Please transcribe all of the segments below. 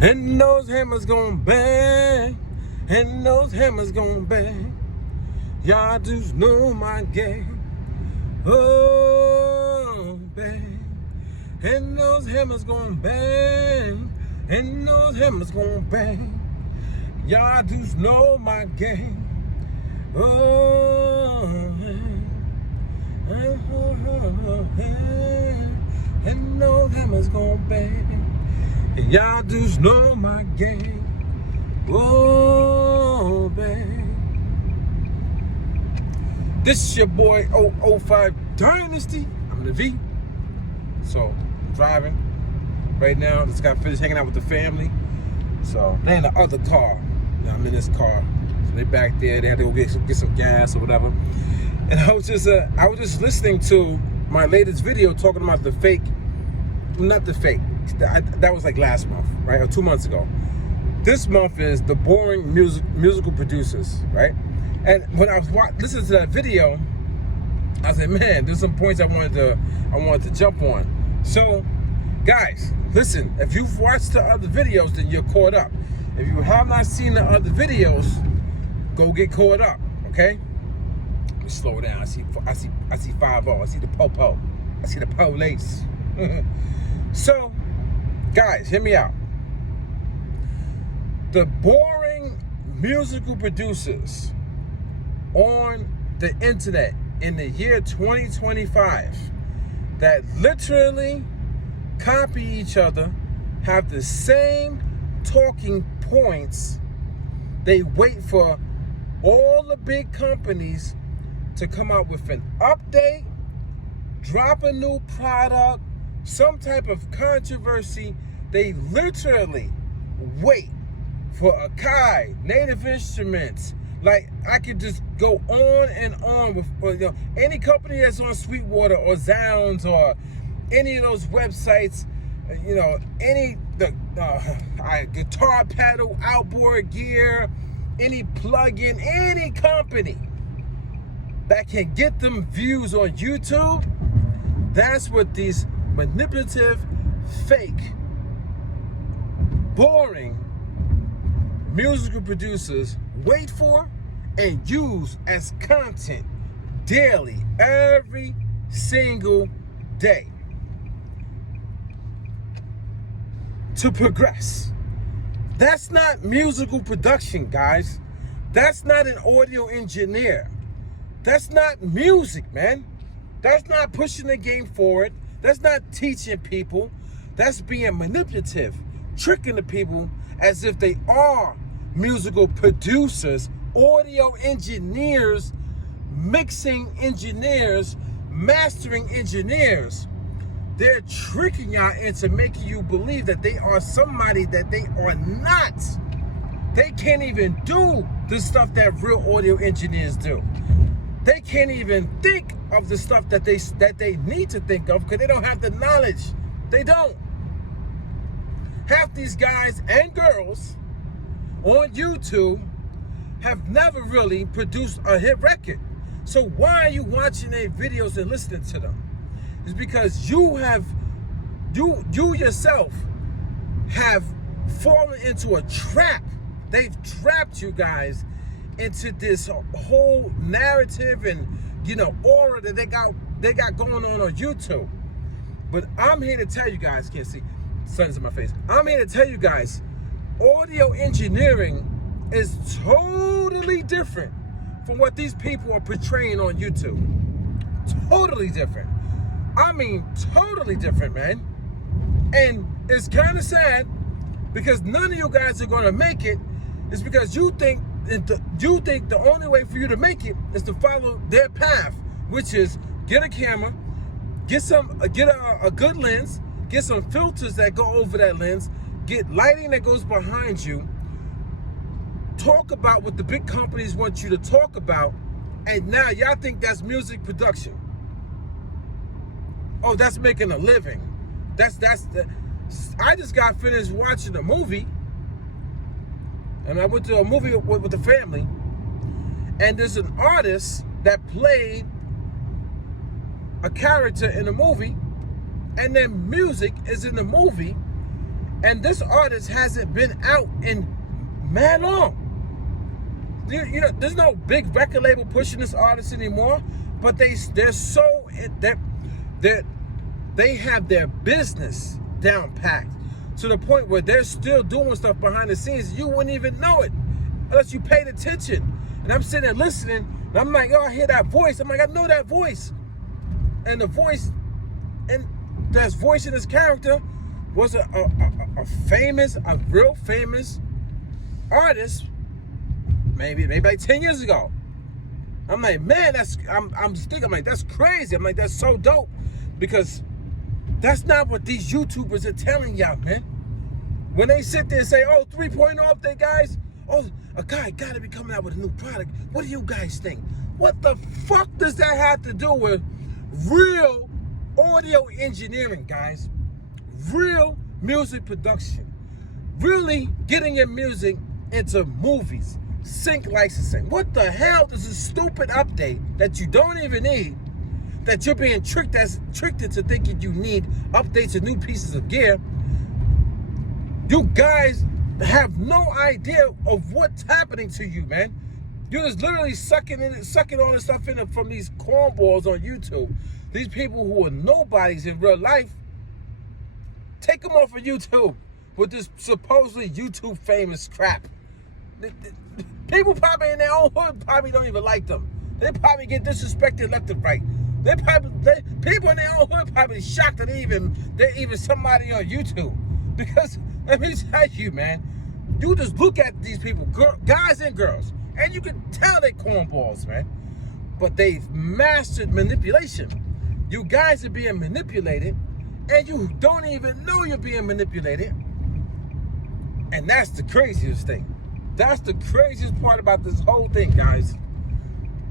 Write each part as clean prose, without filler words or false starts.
And those hammers gon' bang, and those hammers gon' bang. Y'all just know my game. Oh, bang. And those hammers gon' bang, and those hammers gon' bang. Y'all just know my game. Oh, and those hammers gon' bang. Y'all just know my game. Oh, bang. This is your boy 005 Dynasty. I'm the V. So, I'm driving right now. Just got finished hanging out with the family. So, they're in the other car. Now I'm in this car. So they back there. They had to go get some gas or whatever. And I was just listening to my latest video talking about the fake. Not the fake. That was like last month, right? Or 2 months ago. This month is the boring musical producers, right? And when I was listening to that video, I said, man, there's some points I wanted to jump on. So, guys, listen, if you've watched the other videos, then you're caught up. If you have not seen the other videos, go get caught up, okay? Let me slow down. I see 5-0. I see the po-po. I see the po-lace. So, guys, hear me out. The boring musical producers on the internet in the year 2025 that literally copy each other, have the same talking points. They wait for all the big companies to come out with an update, drop a new product, some type of controversy. They literally wait for Akai, Native Instruments. Like, I could just go on and on with any company that's on Sweetwater or Zounds or any of those websites, any guitar pedal, outboard gear, any plugin, any company that can get them views on YouTube. That's what these manipulative, fake, boring musical producers wait for and use as content daily, every single day to progress. That's not musical production, guys. That's not an audio engineer. That's not music, man. That's not pushing the game forward. That's not teaching people. That's being manipulative, tricking the people as if they are musical producers, audio engineers, mixing engineers, mastering engineers. They're tricking y'all into making you believe that they are somebody that they are not. They can't even do the stuff that real audio engineers do. They can't even think of the stuff that they need to think of because they don't have the knowledge. They don't. Half these guys and girls on YouTube have never really produced a hit record. So why are you watching their videos and listening to them? It's because you yourself have fallen into a trap. They've trapped you guys into this whole narrative and aura that they got going on YouTube. But I'm here to tell you guys, can't see, sun's in my face. I'm here to tell you guys, audio engineering is totally different from what these people are portraying on YouTube. Totally different. I mean, totally different, man. And it's kind of sad because none of you guys are going to make it. It's because you think the only way for you to make it is to follow their path, which is get a camera, get a good lens, get some filters that go over that lens, get lighting that goes behind you, talk about what the big companies want you to talk about, and now y'all think that's music production. Oh, that's making a living. I just got finished watching a movie, and I went to a movie with the family, and there's an artist that played a character in the movie, and then music is in the movie, And this artist hasn't been out in mad long. You know, there's no big record label pushing this artist anymore, but they're so they have their business down packed to the point where they're still doing stuff behind the scenes. You wouldn't even know it unless you paid attention. And I'm sitting there listening, and I'm like, oh, I hear that voice. I'm like, I know that voice. And the voice, and that's voicing this character was a real famous artist, maybe like 10 years ago. I'm like, man, I'm like, that's crazy. I'm like, that's so dope, because that's not what these YouTubers are telling y'all, man. When they sit there and say, oh, 3.0 update, guys. Oh, a guy gotta be coming out with a new product. What do you guys think? What the fuck does that have to do with real audio engineering, guys? Real music production. Really getting your music into movies. Sync licensing. What the hell is this stupid update that you don't even need, that you're being tricked into thinking you need updates and new pieces of gear? You guys have no idea of what's happening to you, man. You're just literally sucking all this stuff in from these cornballs on YouTube. These people who are nobodies in real life. Take them off of YouTube with this supposedly YouTube famous crap. People probably in their own hood probably don't even like them. They probably get disrespected left and right. People in their own hood probably shocked that they're even somebody on YouTube. Because let me tell you, man, you just look at these people, guys and girls, and you can tell they cornballs, man. But they've mastered manipulation. You guys are being manipulated, and you don't even know you're being manipulated. And that's the craziest thing. That's the craziest part about this whole thing, guys.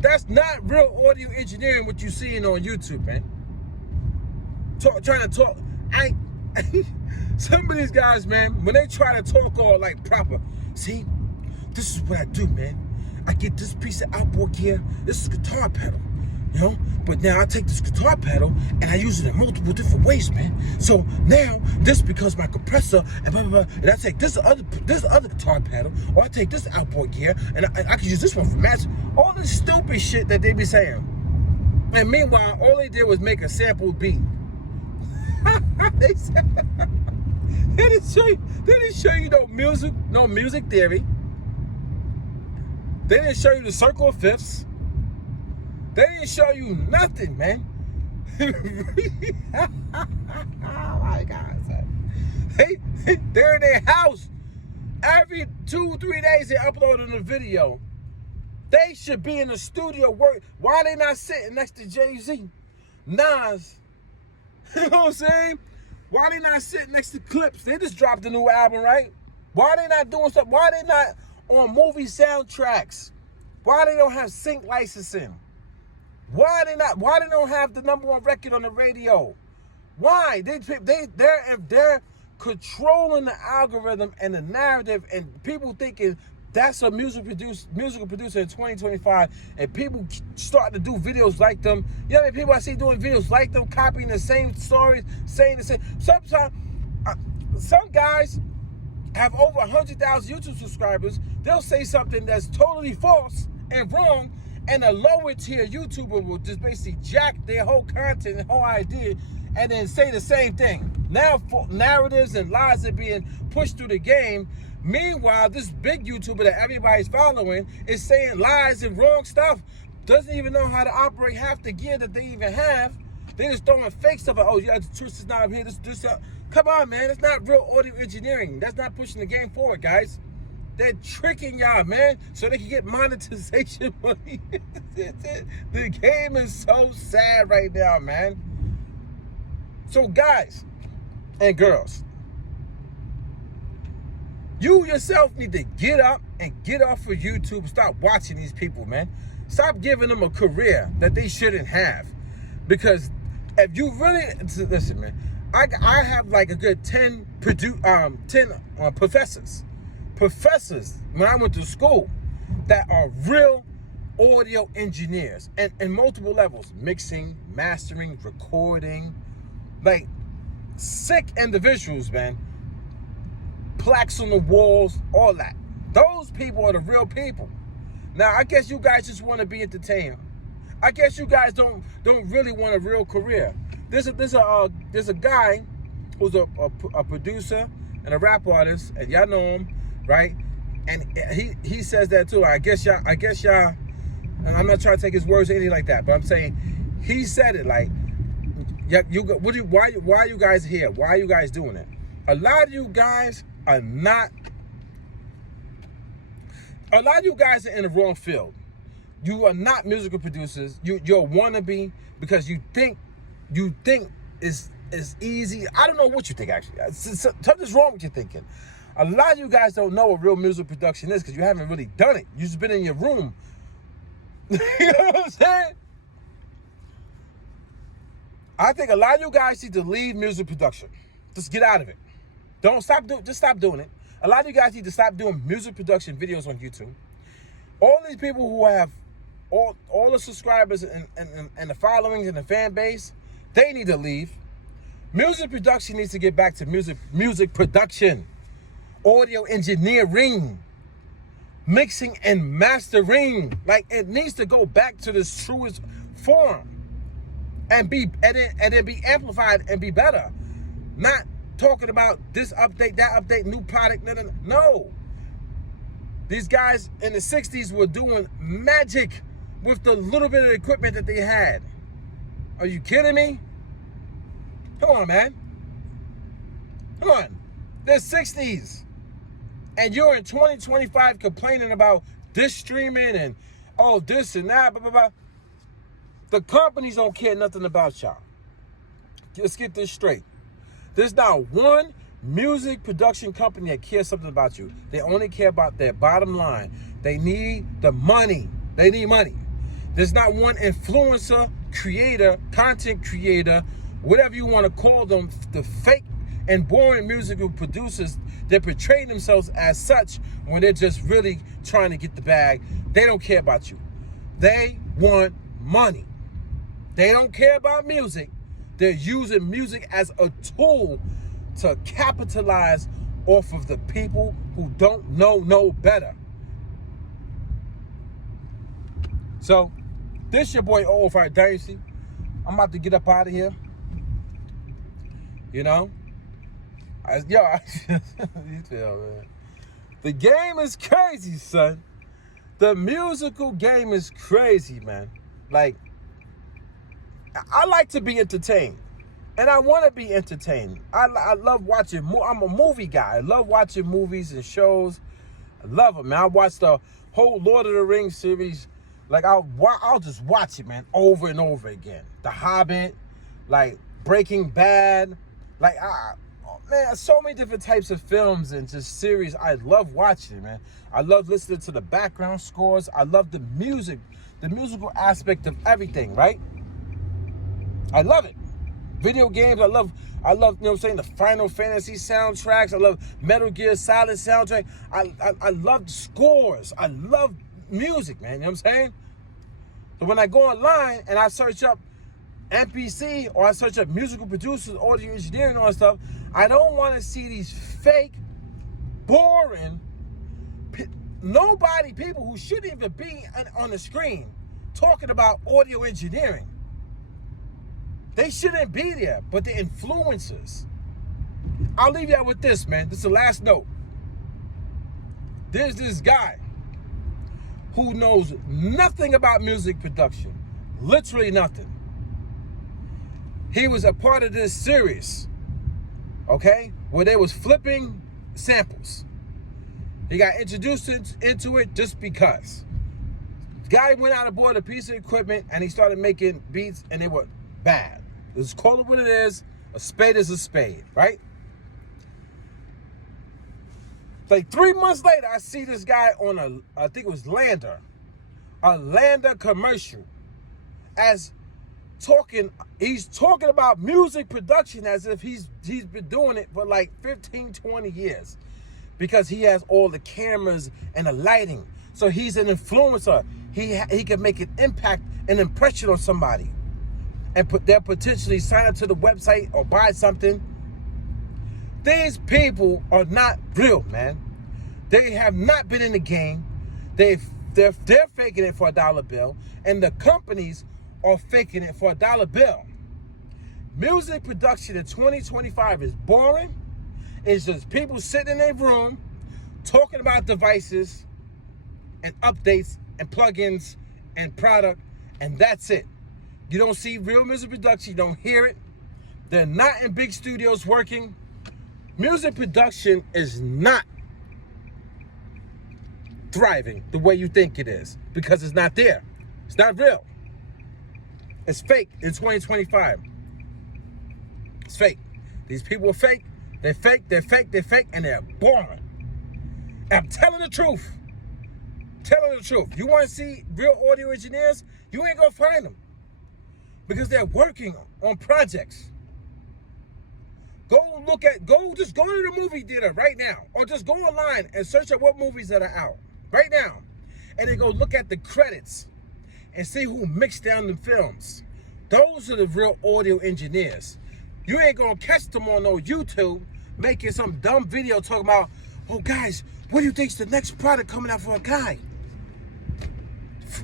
That's not real audio engineering, what you're seeing on YouTube, man. Trying to talk. Some of these guys, man, when they try to talk all like proper, see, this is what I do, man. I get this piece of outboard gear. This is guitar pedal, you know? But now I take this guitar pedal and I use it in multiple different ways, man. So now this becomes my compressor and blah, blah, blah. And I take this other guitar pedal, or I take this outboard gear and I can use this one for match. All this stupid shit that they be saying. And meanwhile, all they did was make a sample beat. They didn't show you no music theory. They didn't show you the circle of fifths. They didn't show you nothing, man. Oh my God. They're in their house. Every 2-3 days they uploading a video. They should be in the studio work. Why are they not sitting next to Jay-Z, Nas? You know what I'm saying? Why are they not sitting next to Clips? They just dropped a new album, right? Why are they not doing stuff? Why are they not on movie soundtracks? Why they don't have sync licensing? Why they don't have the #1 record on the radio? Why? They're controlling the algorithm and the narrative, and people thinking that's a musical producer in 2025, and people start to do videos like them. You know how many people I see doing videos like them, copying the same stories, saying the same. Sometimes, some guys have over 100,000 YouTube subscribers. They'll say something that's totally false and wrong, and a lower tier YouTuber will just basically jack their whole content and whole idea and then say the same thing. Now narratives and lies are being pushed through the game. Meanwhile, this big YouTuber that everybody's following is saying lies and wrong stuff. Doesn't even know how to operate half the gear that they even have. They just throwing fake stuff like, oh yeah, the twist is not here, this. Come on, man, it's not real audio engineering. That's not pushing the game forward, guys. They're tricking y'all, man, so they can get monetization money. The game is so sad right now, man. So guys and girls, you yourself need to get up and get off of YouTube. Stop watching these people, man. Stop giving them a career that they shouldn't have. Because if you really, listen, man, I have like a good 10 professors when I went to school that are real audio engineers and multiple levels, mixing, mastering, recording, like sick individuals, man. plaques on the walls, all that. Those people are the real people. Now, I guess you guys just want to be entertained. I guess you guys don't really want a real career. There's a guy who's a producer and a rap artist, and y'all know him, right? And he says that too. I guess y'all. I'm not trying to take his words or anything like that, but I'm saying he said it like, yeah. Why are you guys here? Why are you guys doing it? A lot of you guys are not. A lot of you guys are in the wrong field. You are not musical producers. You're wannabe because you think is easy. I don't know what you think actually. Something's wrong with your thinking. A lot of you guys don't know what real music production is because you haven't really done it. You've just been in your room. You know what I'm saying? I think a lot of you guys need to leave music production. Just get out of it. Just stop doing it. A lot of you guys need to stop doing music production videos on YouTube. All these people who have all the subscribers and the followings and the fan base, they need to leave. Music production needs to get back to music production, audio engineering, mixing and mastering. Like, it needs to go back to this truest form and then be amplified and be better. Not talking about this update, that update, new product. No. These guys in the 60s were doing magic with the little bit of equipment that they had. Are you kidding me? Come on, man. Come on. They're 60s. And you're in 2025 complaining about this streaming and this and that, blah, blah, blah. The companies don't care nothing about y'all. Let's get this straight. There's not one music production company that cares something about you. They only care about their bottom line. They need the money. They need money. There's not one influencer, creator, content creator, whatever you want to call them, the fake and boring musical producers that portray themselves as such when they're just really trying to get the bag. They don't care about you. They want money. They don't care about music. They're using music as a tool to capitalize off of the people who don't know no better. So, this your boy 005 Dynasty. I'm about to get up out of here. You know? You feel, man. The game is crazy, son. The musical game is crazy, man. Like, I like to be entertained. And I want to be entertained. I love watching. I'm a movie guy. I love watching movies and shows. I love them, man. I watched the whole Lord of the Rings series. Like, I'll just watch it, man, over and over again. The Hobbit, like Breaking Bad. Like, man, so many different types of films and just series. I love watching it, man. I love listening to the background scores. I love the music, the musical aspect of everything, right? I love it. Video games, I love, you know what I'm saying, the Final Fantasy soundtracks. I love Metal Gear Solid soundtrack. I love scores. I love music, man, you know what I'm saying? So when I go online and I search up NPC or I search up musical producers, audio engineering, all that stuff, I don't want to see these fake, boring, people who shouldn't even be on the screen talking about audio engineering. They shouldn't be there, but the influencers. I'll leave y'all with this, man. This is the last note. There's this guy who knows nothing about music production. Literally nothing. He was a part of this series, okay, where they was flipping samples. He got introduced into it just because. The guy went out and bought a piece of equipment and he started making beats and they were bad. Let's call it what it is. A spade is a spade, right? Like 3 months later, I see this guy on I think it was Lander, a Lander commercial, he's talking about music production as if he's been doing it for like 15, 20 years because he has all the cameras and the lighting. So he's an influencer. He can make an impact, an impression on somebody. And they'll potentially sign up to the website or buy something. These people are not real, man. They have not been in the game. They're faking it for a dollar bill, and the companies are faking it for a dollar bill. Music production in 2025 is boring. It's just people sitting in their room talking about devices and updates and plugins and product, and that's it. You don't see real music production. You don't hear it. They're not in big studios working. Music production is not thriving the way you think it is because it's not there. It's not real. It's fake in 2025. It's fake. These people are fake. They're fake, they're fake, they're fake, and they're boring. And I'm telling the truth. Telling the truth. You want to see real audio engineers? You ain't gonna find them. Because they're working on projects. Just go to the movie theater right now. Or just go online and search up what movies that are out. Right now. And then go look at the credits. And see who mixed down the films. Those are the real audio engineers. You ain't gonna catch them on no YouTube making some dumb video talking about, oh guys, what do you think's the next product coming out for a guy?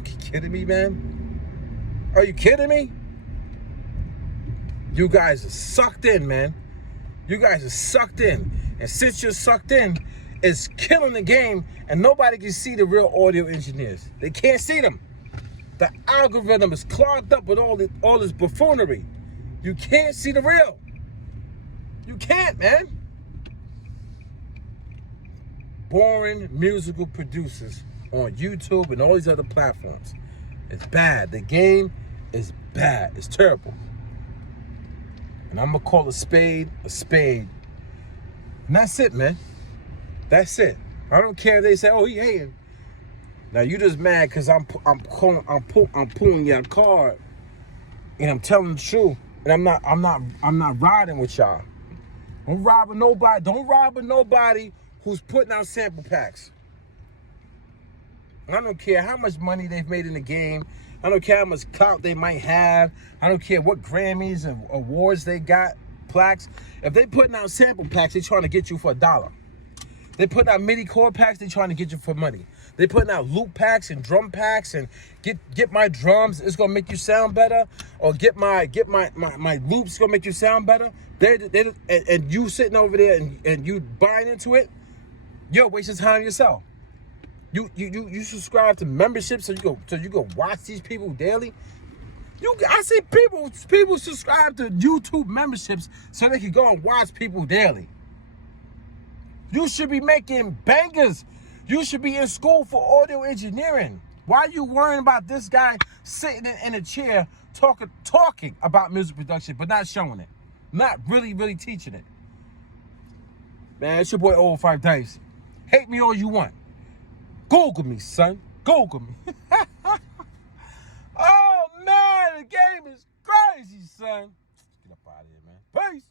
You kidding me, man? Are you kidding me? You guys are sucked in, man. You guys are sucked in. And since you're sucked in, it's killing the game, and nobody can see the real audio engineers. They can't see them. The algorithm is clogged up with all this buffoonery. You can't see the real. You can't, man. Boring musical producers on YouTube and all these other platforms. It's bad. The game is bad. It's terrible. And I'm going to call a spade a spade. And that's it, man. That's it. I don't care if they say, oh, he hating. Now, you just mad because I'm pulling your card. And I'm telling the truth. And I'm not riding with y'all. Don't ride with nobody. Don't ride with nobody who's putting out sample packs. I don't care how much money they've made in the game. I don't care how much clout they might have. I don't care what Grammys and awards they got, plaques. If they putting out sample packs, they trying to get you for $1. They putting out MIDI chord packs, they trying to get you for money. They putting out loop packs and drum packs and get my drums, it's gonna make you sound better, or get my loops, it's gonna make you sound better. And you sitting over there and you buying into it, you're wasting time yourself. You subscribe to memberships so you go watch these people daily. I see people subscribe to YouTube memberships so they can go and watch people daily. You should be making bangers. You should be in school for audio engineering. Why are you worrying about this guy sitting in a chair talking about music production but not showing it? Not really teaching it. Man, it's your boy Old 5 Dice. Hate me all you want. Google me, son. Google me. Oh, man, the game is crazy, son. Get up out of here, man. Peace.